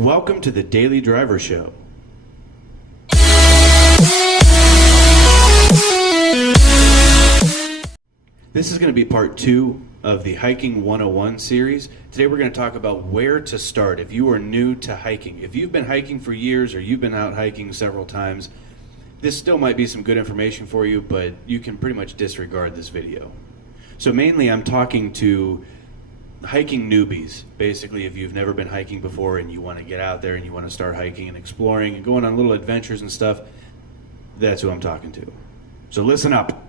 Welcome to the Daily Driver Show. This is going to be part 2 of the Hiking 101 series. Today we're going to talk about where to start if you are new to hiking. If you've been hiking for years or you've been out hiking several times, this still might be some good information for you, but you can pretty much disregard this video. So mainly I'm talking to hiking newbies. Basically, if you've never been hiking before and you want to get out there and you want to start hiking and exploring and going on little adventures and stuff, that's who I'm talking to. So listen up.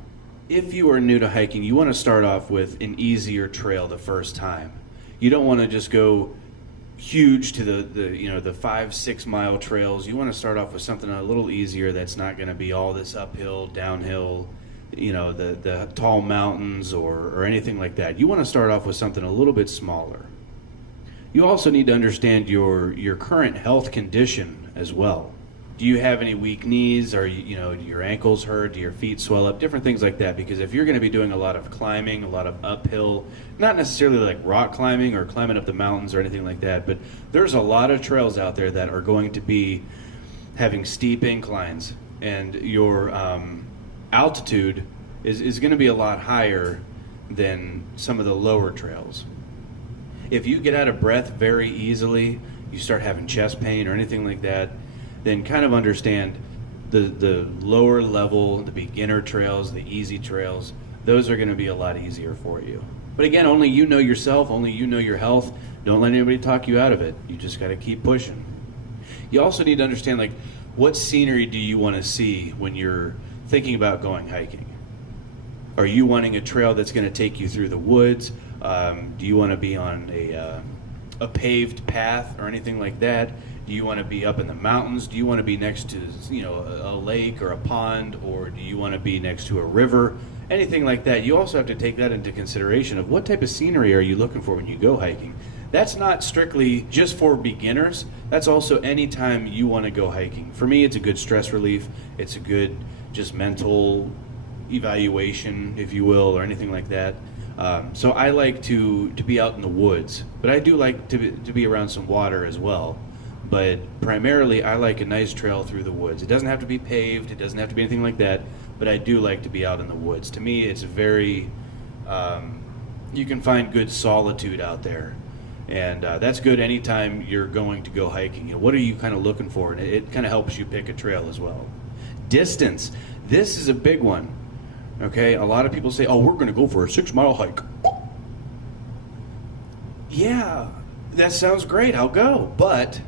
If you are new to hiking, you want to start off with an easier trail the first time. You don't want to just go huge to the 5-6 mile trails. You want to start off with something a little easier that's not going to be all this uphill, downhill, the tall mountains or anything like that. You want to start off with something a little bit smaller. You also need to understand your current health condition as well. Do you have any weak knees? Or do your ankles hurt? Do your feet swell up? Different things like that. Because if you're going to be doing a lot of climbing, a lot of uphill, not necessarily like rock climbing or climbing up the mountains or anything like that, but there's a lot of trails out there that are going to be having steep inclines, and your altitude is going to be a lot higher than some of the lower trails. If you get out of breath very easily, you start having chest pain or anything like that, then kind of understand the lower level, the beginner trails, the easy trails, those are going to be a lot easier for you. But again, only you know yourself, only you know your health. Don't let anybody talk you out of it. You just got to keep pushing. You also need to understand, what scenery do you want to see when you're thinking about going hiking? Are you wanting a trail that's going to take you through the woods? Do you want to be on a paved path or anything like that? Do you want to be up in the mountains? Do you want to be next to a lake or a pond? Or do you want to be next to a river? Anything like that. You also have to take that into consideration of what type of scenery are you looking for when you go hiking. That's not strictly just for beginners. That's also any time you want to go hiking. For me, it's a good stress relief. It's a good just mental evaluation, if you will, or anything like that. So I like to be out in the woods, but I do like to be around some water as well. But primarily, I like a nice trail through the woods. It doesn't have to be paved. It doesn't have to be anything like that. But I do like to be out in the woods. To me, it's very, you can find good solitude out there. And that's good anytime you're going to go hiking. What are you kind of looking for? And it kind of helps you pick a trail as well. Distance. This is a big one. Okay, a lot of people say, we're going to go for a 6-mile hike. Yeah, that sounds great. I'll go. But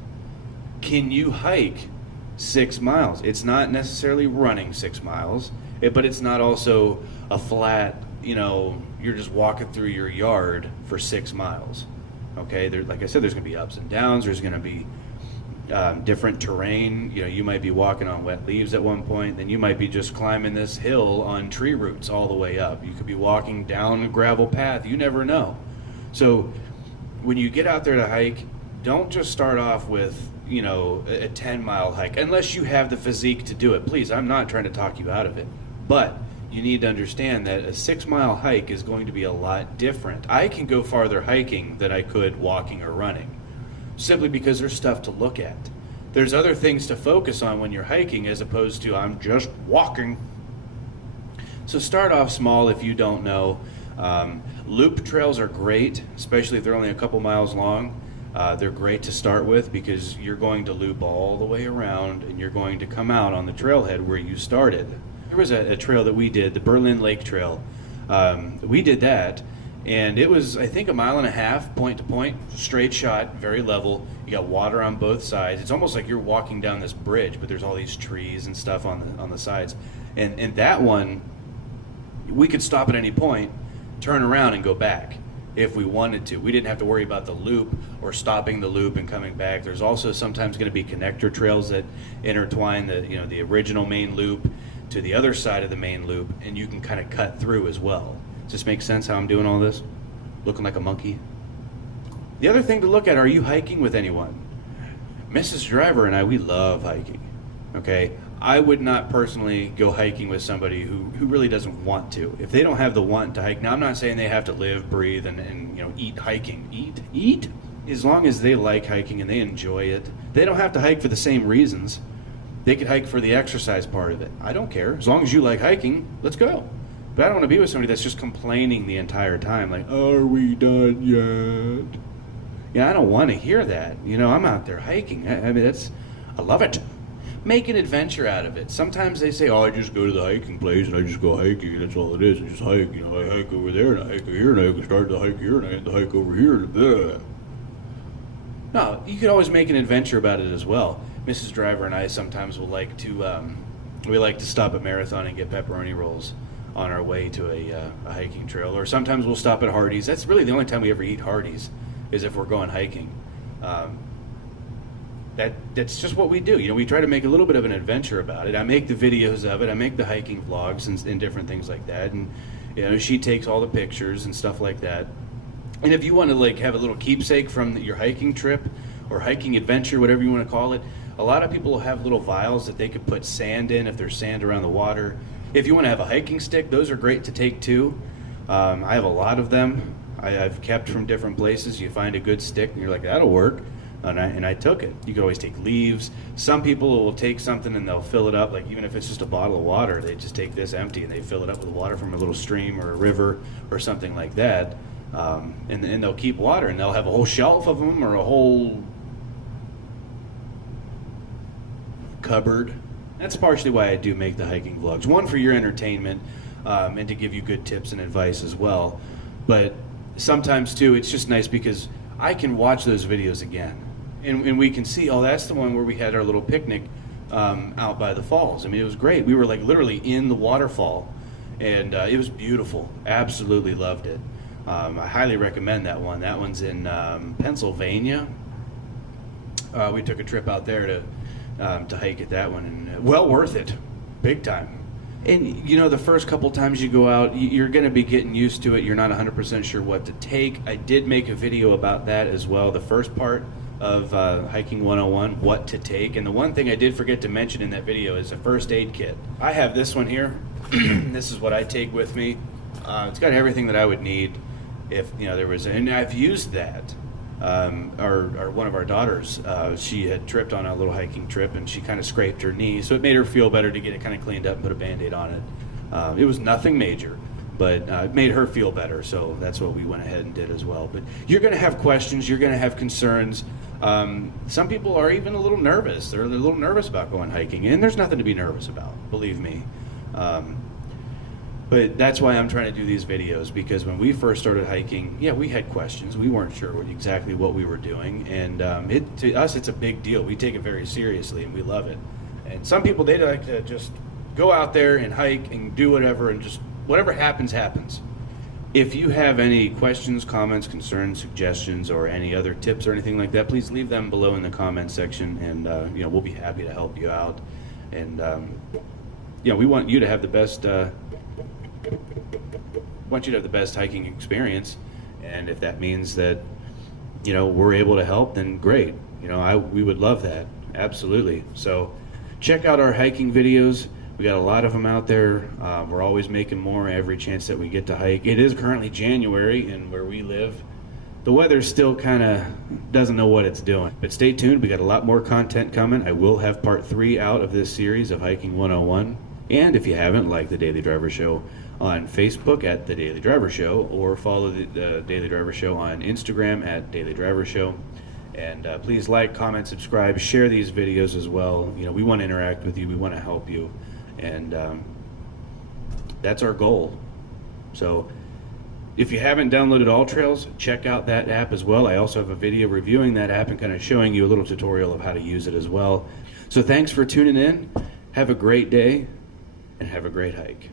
can you hike 6 miles? It's not necessarily running 6 miles, but it's not also a flat, you're just walking through your yard for 6 miles. Okay, like I said, there's going to be ups and downs. There's going to be different terrain. You might be walking on wet leaves at one point, then you might be just climbing this hill on tree roots all the way up. You could be walking down a gravel path. You never know. So when you get out there to hike, don't just start off with a 10-mile hike, unless you have the physique to do it. Please, I'm not trying to talk you out of it, but you need to understand that a 6-mile hike is going to be a lot different. I can go farther hiking than I could walking or running, simply because there's stuff to look at. There's other things to focus on when you're hiking as opposed to I'm just walking. So start off small if you don't know. Loop trails are great, especially if they're only a couple miles long. They're great to start with because you're going to loop all the way around and you're going to come out on the trailhead where you started. There was a trail that we did, the Berlin Lake Trail. We did that, and it was, I think, 1.5 miles, point to point, straight shot, very level. You got water on both sides. It's almost like you're walking down this bridge, but there's all these trees and stuff on the sides. And that one, we could stop at any point, turn around and go back if we wanted to. We didn't have to worry about the loop or stopping the loop and coming back. There's also sometimes going to be connector trails that intertwine the original main loop to the other side of the main loop, and you can kind of cut through as well. Does this make sense how I'm doing all this? Looking like a monkey? The other thing to look at, are you hiking with anyone? Mrs. Driver and I, we love hiking. Okay? I would not personally go hiking with somebody who really doesn't want to. If they don't have the want to hike, now I'm not saying they have to live, breathe, and eat hiking. Eat? as long as they like hiking and they enjoy it, they don't have to hike for the same reasons. They could hike for the exercise part of it. I don't care. As long as you like hiking, let's go. But I don't want to be with somebody that's just complaining the entire time, like, are we done yet? Yeah, I don't want to hear that. You know, I'm out there hiking. I mean, I love it. Make an adventure out of it. Sometimes they say, oh, I just go to the hiking place and I just go hiking. That's all it is. I just hike. You know, I hike over there and I hike here and I can start the hike here and I end the hike over here. And blah. No, you could always make an adventure about it as well. Mrs. Driver and I sometimes will like to, we like to stop at Marathon and get pepperoni rolls on our way to a hiking trail. Or sometimes we'll stop at Hardee's. That's really the only time we ever eat Hardee's, is if we're going hiking. That's just what we do. You know, we try to make a little bit of an adventure about it. I make the videos of it. I make the hiking vlogs and different things like that. And, you know, she takes all the pictures and stuff like that. And if you want to like have a little keepsake from your hiking trip or hiking adventure, whatever you want to call it, a lot of people will have little vials that they could put sand in if there's sand around the water. If you want to have a hiking stick, those are great to take too. I have a lot of them. I've kept from different places. You find a good stick and you're like, that'll work. And I took it. You could always take leaves. Some people will take something and they'll fill it up, like even if it's just a bottle of water, they just take this empty and they fill it up with water from a little stream or a river or something like that. And they'll keep water and they'll have a whole shelf of them or a whole cupboard. That's partially why I do make the hiking vlogs. One, for your entertainment, and to give you good tips and advice as well. But sometimes too, it's just nice because I can watch those videos again. And we can see, oh, that's the one where we had our little picnic out by the falls. I mean, it was great. We were like literally in the waterfall, and it was beautiful. Absolutely loved it. I highly recommend that one. That one's in Pennsylvania. We took a trip out there to hike at that one, and well worth it, big time. And you know, the first couple times you go out, you're going to be getting used to it. You're not 100% sure what to take. I did make a video about that as well. The first part of Hiking 101, what to take. And the one thing I did forget to mention in that video is a first aid kit. I have this one here. This is what I take with me. It's got everything that I would need if, you know, there was, and I've used that. One of our daughters, she had tripped on a little hiking trip and she kind of scraped her knee, so it made her feel better to get it kind of cleaned up and put a Band-Aid on it. It was nothing major, but it made her feel better, so that's what we went ahead and did as well. But you're going to have questions, you're going to have concerns. Some people are even a little nervous. They're a little nervous about going hiking, and there's nothing to be nervous about, believe me. But that's why I'm trying to do these videos, because when we first started hiking, yeah, we had questions. We weren't sure exactly what we were doing, and to us, it's a big deal. We take it very seriously, and we love it. And some people, they like to just go out there and hike and do whatever, and just whatever happens, happens. If you have any questions, comments, concerns, suggestions, or any other tips or anything like that, please leave them below in the comments section, and you know, we'll be happy to help you out. And you know, we want you to have the best. Want you to have the best hiking experience, and if that means that, you know, we're able to help, then great. You know, we would love that, absolutely. So check out our hiking videos. We got a lot of them out there. We're always making more every chance that we get to hike. It is currently January, and where we live, the weather still kind of doesn't know what it's doing. But stay tuned, we got a lot more content coming. I will have part 3 out of this series of Hiking 101. And if you haven't, like The Daily Driver Show on Facebook at The Daily Driver Show, or follow the Daily Driver Show on Instagram at Daily Driver Show. And please like, comment, subscribe, share these videos as well. You know, we want to interact with you, we want to help you, and that's our goal. So if you haven't downloaded AllTrails, check out that app as well. I also have a video reviewing that app and kind of showing you a little tutorial of how to use it as well. So thanks for tuning in. Have a great day, and have a great hike.